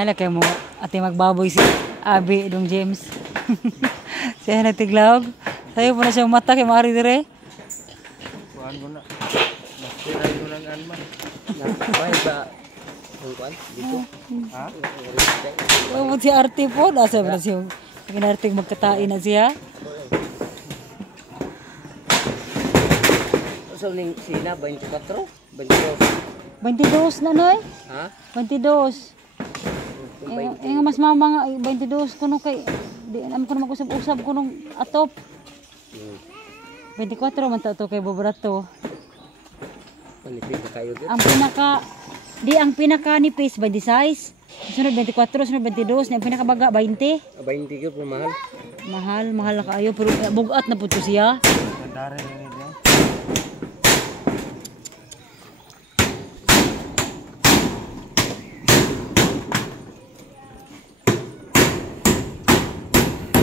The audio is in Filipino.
Ala kay mo ate magbaboy si Abi dong James. Siya nagtiglawg. Sayo po na siyang mata kay Mari dire. Kuan mo na. Nasiray mo lang an man. Nakapay ba? Kuan dito. Ha? Oh, si Arte po, nasa ba siya? Kinarting magkatain na siya. So ning sina 24, 22. 22 na noy. Ha? 22. Eh mas mama nga 22 kuno kay di am ko mag-usab-usab kuno atop. 24 man ta to kay Bobrato. Panipid kayo gid. Ang pinaka nipis 26. Sunod 24, sunod 22, ang pinakabaga 20. 20 gyud po mahal. Mahal na kaayo pero bugat na pud to siya. Dare